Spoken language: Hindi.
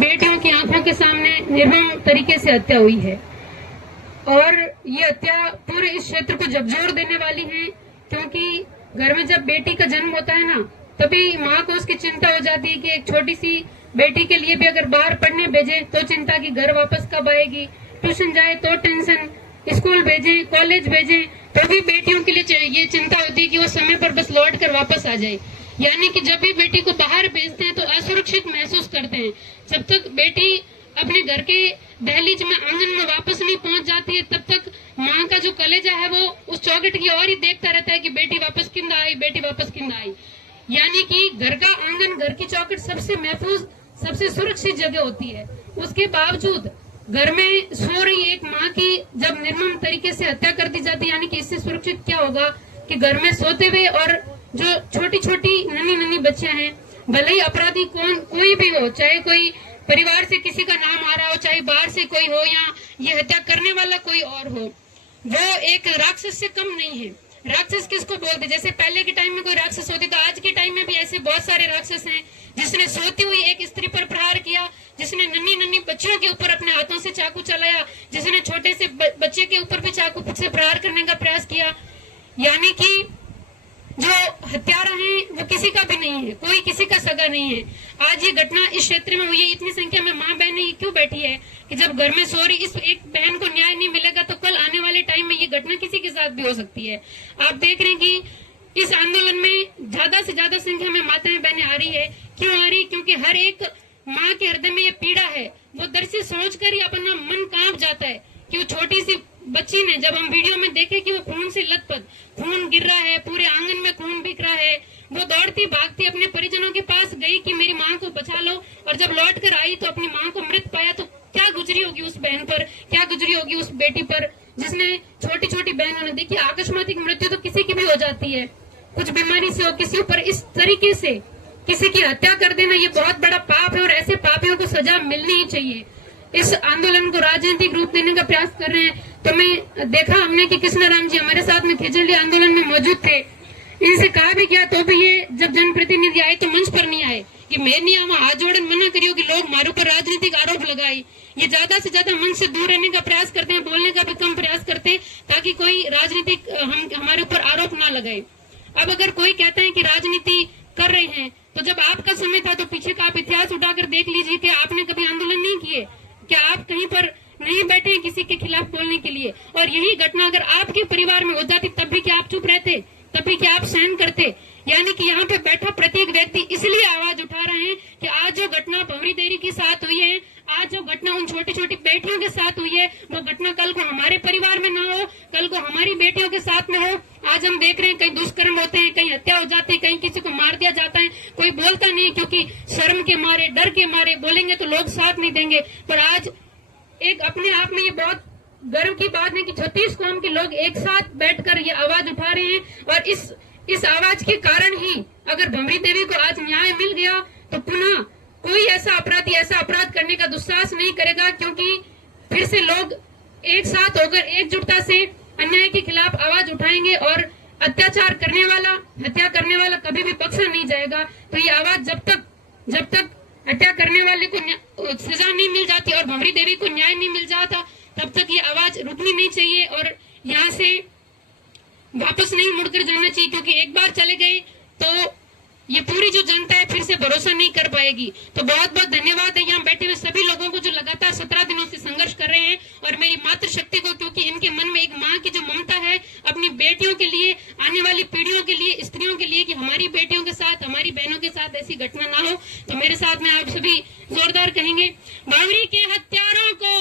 बेटियों की आंखों के सामने निर्मम तरीके से हत्या हुई है और ये हत्या पूरे इस क्षेत्र को झकझोर देने वाली है, क्योंकि घर में जब बेटी का जन्म होता है ना, तभी माँ को उसकी चिंता हो जाती है कि एक छोटी सी बेटी के लिए भी अगर बाहर पढ़ने भेजे तो चिंता कि घर वापस कब आएगी, ट्यूशन जाए तो टेंशन, स्कूल भेजे, कॉलेज भेजे तो भी बेटियों के लिए ये चिंता होती है कि वो समय पर बस लौट कर वापस आ जाए। यानी कि जब भी बेटी को बाहर भेजते हैं तो असुरक्षित महसूस करते हैं। जब तक बेटी अपने घर के दहलीज में, आंगन में वापस नहीं पहुंच जाती है, तब तक माँ का जो कलेजा है वो उस चौखट की ओर ही देखता रहता है कि बेटी वापस किंदा आई, बेटी वापस किंदा आई। यानी कि घर का आंगन, घर की चौखट सबसे महफूज, सबसे सुरक्षित जगह होती है। उसके बावजूद घर में सो रही एक माँ की जब निर्मम तरीके से हत्या कर दी जाती है, यानी कि इससे सुरक्षित क्या होगा कि घर में सोते हुए और जो छोटी छोटी नन्ही नन्ही बच्चियां हैं, भले ही अपराधी कोई भी हो, चाहे कोई परिवार से किसी का नाम आ रहा हो, चाहे बाहर से कोई हो या ये हत्या करने वाला कोई और हो, वो एक राक्षस से कम नहीं है। राक्षस किसको बोलते? जैसे पहले के टाइम में कोई राक्षस होते तो आज के टाइम में भी ऐसे बहुत सारे राक्षस हैं, जिसने सोती हुई एक स्त्री पर प्रहार किया, जिसने नन्ही नन्ही बच्चियों के ऊपर अपने हाथों से चाकू चलाया, जिसने छोटे से बच्चे के ऊपर भी चाकू से प्रहार करने का प्रयास किया। यानी कि जो हत्यारा है वो किसी का भी नहीं है, कोई किसी का सगा नहीं है। आज ये घटना इस क्षेत्र में हुई है, इतनी संख्या में माँ बहनें क्यों बैठी है कि जब घर में सो रही इस एक बहन को न्याय नहीं मिलेगा तो कल आने वाले टाइम में ये घटना किसी के साथ भी हो सकती है। आप देख रहे हैं कि इस आंदोलन में ज्यादा से ज्यादा संख्या में माताएं बहनें आ रही है। क्यों आ रही? क्योंकि हर एक माँ के हृदय में ये पीड़ा है, वो दर से सोचकर ही अपना मन कांप जाता है कि वो छोटी सी बच्ची ने, जब हम वीडियो में देखे कि वो खून से लथपथ, खून गिर रहा है, पूरे आंगन में खून बिक रहा है, वो दौड़ती भागती अपने परिजनों के पास गई कि मेरी माँ को बचा लो, और जब लौट कर आई तो अपनी माँ को मृत पाया। तो क्या गुजरी होगी उस बहन पर, क्या गुजरी होगी उस बेटी पर, जिसने छोटी छोटी बहनों ने, देखिए आकस्मिक मृत्यु तो किसी की भी हो जाती है, कुछ बीमारी से हो, किसी ऊपर इस तरीके से किसी की हत्या कर देना ये बहुत बड़ा पाप है और ऐसे पापियों को सजा मिलनी ही चाहिए। इस आंदोलन को राजनीतिक रूप देने का प्रयास कर रहे हैं। तो मैं देखा हमने कि कृष्णाराम जी हमारे साथ में खिचड़ी आंदोलन में मौजूद थे, इनसे कहा भी किया तो भी ये जब जनप्रतिनिधि आए तो मंच पर नहीं आए कि मैं नहीं आवा, हाथ जोड़न मना करियो कि लोग हमारे ऊपर राजनीतिक आरोप लगाए। ये ज्यादा से ज्यादा मंच से दूर रहने का प्रयास करते हैं, बोलने का भी कम प्रयास करते हैं ताकि कोई राजनीतिक हमारे ऊपर आरोप ना लगाए। अब अगर कोई कहता है कि राजनीति कर रहे हैं, तो जब आपका समय था तो पीछे का आप इतिहास उठाकर देख लीजिए कि आपने कभी आंदोलन नहीं किए, क्या आप कहीं पर नहीं बैठे हैं किसी के खिलाफ बोलने के लिए? और यही घटना अगर आपके परिवार में हो जाती तब भी क्या आप चुप रहते? तब भी क्या आप सहन करते? यानी कि यहाँ पे बैठा प्रत्येक व्यक्ति इसलिए आवाज उठा रहे हैं कि आज जो घटना भंवरी देवी के साथ हुई है, आज जो घटना उन छोटी छोटी बेटियों के साथ हुई है, वो घटना कल को हमारे परिवार में ना हो, कल को हमारी बेटियों के साथ में हो। आज हम देख रहे हैं कहीं दुष्कर्म होते हैं, कहीं हत्या हो जाती है, कहीं किसी को मार दिया जाता है, कोई बोलता नहीं क्योंकि शर्म के मारे, डर के मारे, बोलेंगे तो लोग साथ नहीं देंगे। पर आज एक अपने आप में ये बहुत गर्व की बात है कि 36 कौम के लोग एक साथ बैठकर ये आवाज उठा रहे हैं और इस आवाज के कारण ही अगर भंवरी देवी को आज न्याय मिल गया तो पुनः कोई ऐसा अपराधी ऐसा अपराध करने का दुस्साहस नहीं करेगा, क्योंकि फिर से लोग एक साथ होकर एकजुटता से अन्याय के खिलाफ आवाज उठाएंगे और अत्याचार करने वाला, हत्या करने वाला कभी भी बख्शा नहीं जाएगा। तो ये आवाज जब तक हत्या करने वाले को सजा नहीं मिल जाती और भंवरी देवी को न्याय नहीं मिल जाता, तब तक ये आवाज रुकनी नहीं चाहिए और यहाँ से वापस नहीं मुड़कर जाना चाहिए, क्योंकि एक बार चले गए तो ये पूरी जो जनता है फिर से भरोसा नहीं कर पाएगी। तो बहुत बहुत धन्यवाद है यहाँ बैठे हुए सभी लोगों को जो लगातार 17 दिनों से संघर्ष कर रहे हैं, और मेरी मातृशक्ति को, क्योंकि इनके मन में एक माँ की जो ममता है अपनी बेटियों के लिए, आने वाली पीढ़ियों के लिए, स्त्रियों के लिए कि हमारी बेटियों के साथ, हमारी बहनों के साथ ऐसी घटना ना हो। तो मेरे साथ में आप सभी जोरदार कहेंगे, भंवरी के हत्यारों को